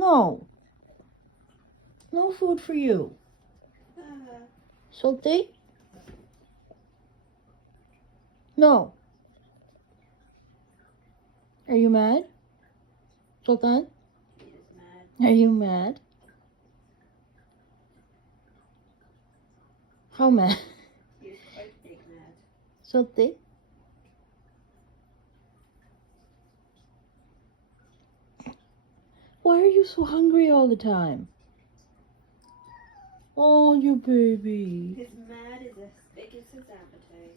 No. No food for you. Salty? No. Are you mad? Sultan? He is mad. Are you mad? How mad? He is quite big mad. Salty? Why are you so hungry all the time? Oh, you baby. His mad is as big as his appetite.